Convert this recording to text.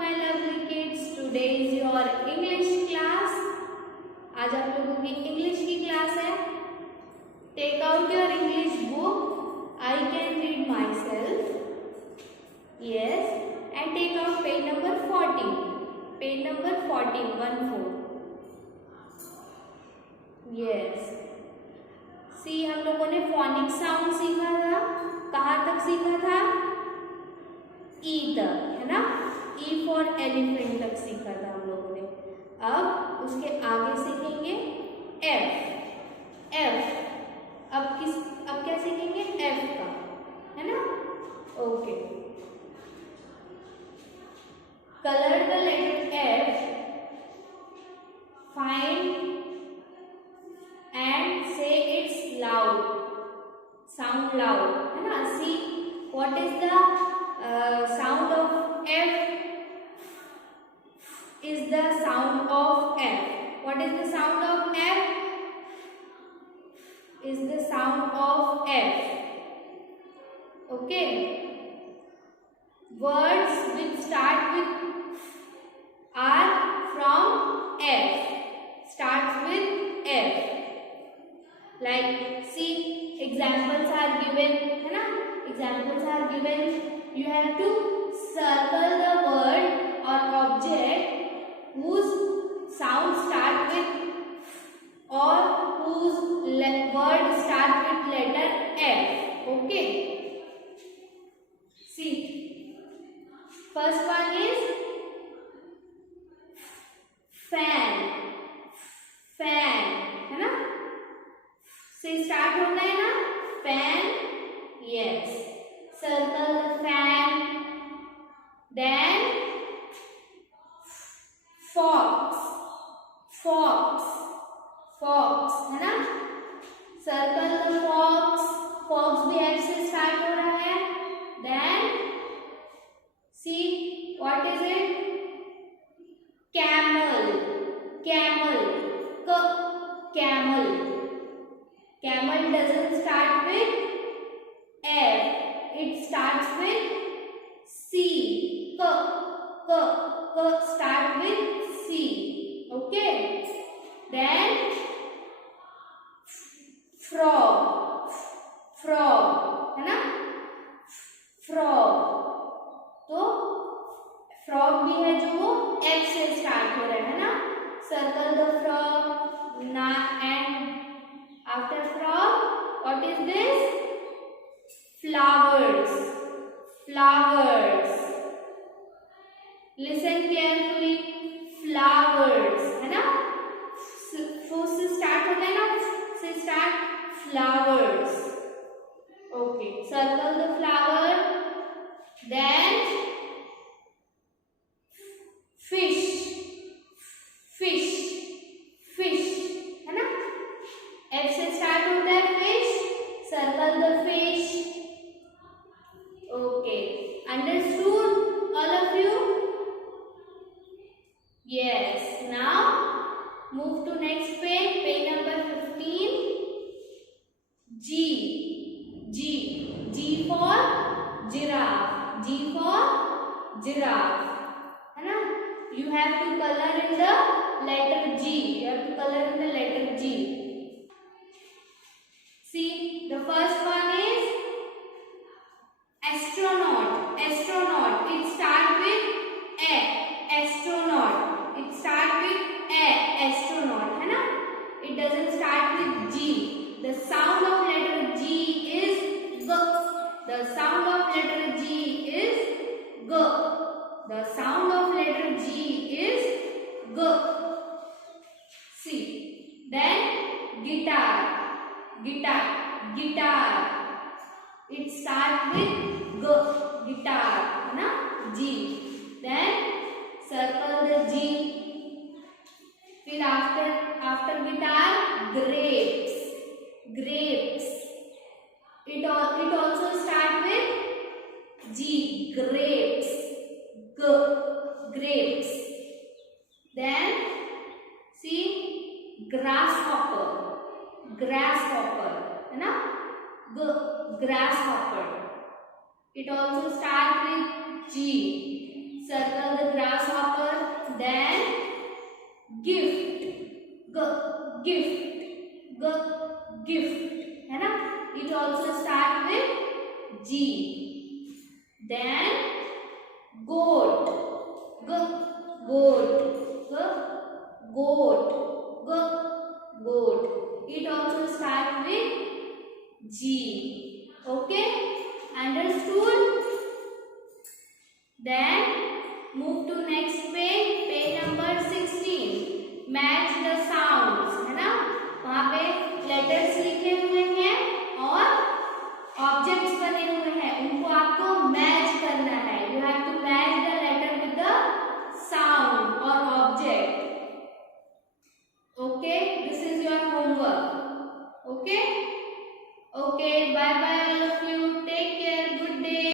my lovely kids. Today is your English class. आज आप लोगों की इंग्लिश की क्लास है. Take out your English book. I can read myself. Yes, and take out page number 14. Page number 14, 14. Yes. See, हम लोगों ने phonic sound सीखा था. कहाँ तक सीखा था? E तक, है ना? E for elephant तक सीखा था हम लोगों ने. अब उसके आगे सीखेंगे F. F. अब क्या सीखेंगे? F का, है ना? Okay. Color the letter F. Find and say it's loud. Sound loud, है ना? See what is the sound of F? Is the sound of F. What is the sound of F? Is the sound of F. Okay. Words which start with are from F. Starts with F. Like, see, examples are given, है ना? Examples are given. You have to circle the word or object whose sound start with or whose word start with letter F. Okay. See, first one is fan. Fan, है ना? से start होता है ना? Fan. Yes. Circle the fan. Then fox. Fox. Fox, है ना? Circle the fox. Fox भी F से start हो रहा है. Then see what is it? Camel. Camel. Camel. Camel doesn't start with F. It starts with C. Start with C. Okay. Then frog. Frog, है ना? Frog. तो frog भी है जो वो F से start हो रहा है ना? Circle the frog. And after frog, what is this? Flowers. Flowers. Listen carefully. Flowers, है ना? फू से start होता है ना? से start flowers. Okay. Circle the flower. Then fish. Fish. Fish, है ना? F से start होता है fish. Circle the fish. Okay. Understood all of you? Yes. Now move to next page. Page number 15. G. G. G for giraffe. G for giraffe. है ना? You have to color in the letter G. You have to color in the letter G. See, the first one is astronaut. Astronaut. It starts with A. Astronaut. It starts with A. Astronaut. है ना? It doesn't start with G. The sound of letter G is G. The sound of letter G is G. The sound of letter G is G. See. Then guitar. Guitar. Guitar. It starts with G. Guitar. है ना? G. Then circle the G. फिर after guitar, grapes. Grapes. It also starts with G. Grapes. G. Grapes. Then see, grasshopper. Grasshopper, है ना? Grasshopper. It also starts with G. circle the grasshopper. Then gift, gift, gift, है ना? It also start with G. Then goat, goat, goat, goat. It also start with G. Okay, understood? Then move to next page, page number 16. Match the sounds, है ना? वहाँ पे letters लिखे हुए हैं और ऑब्जेक्ट्स बने हुए हैं, उनको आपको मैच करना है. You have to match the letter with the sound और object. Okay, this is your homework. Okay, okay, bye bye.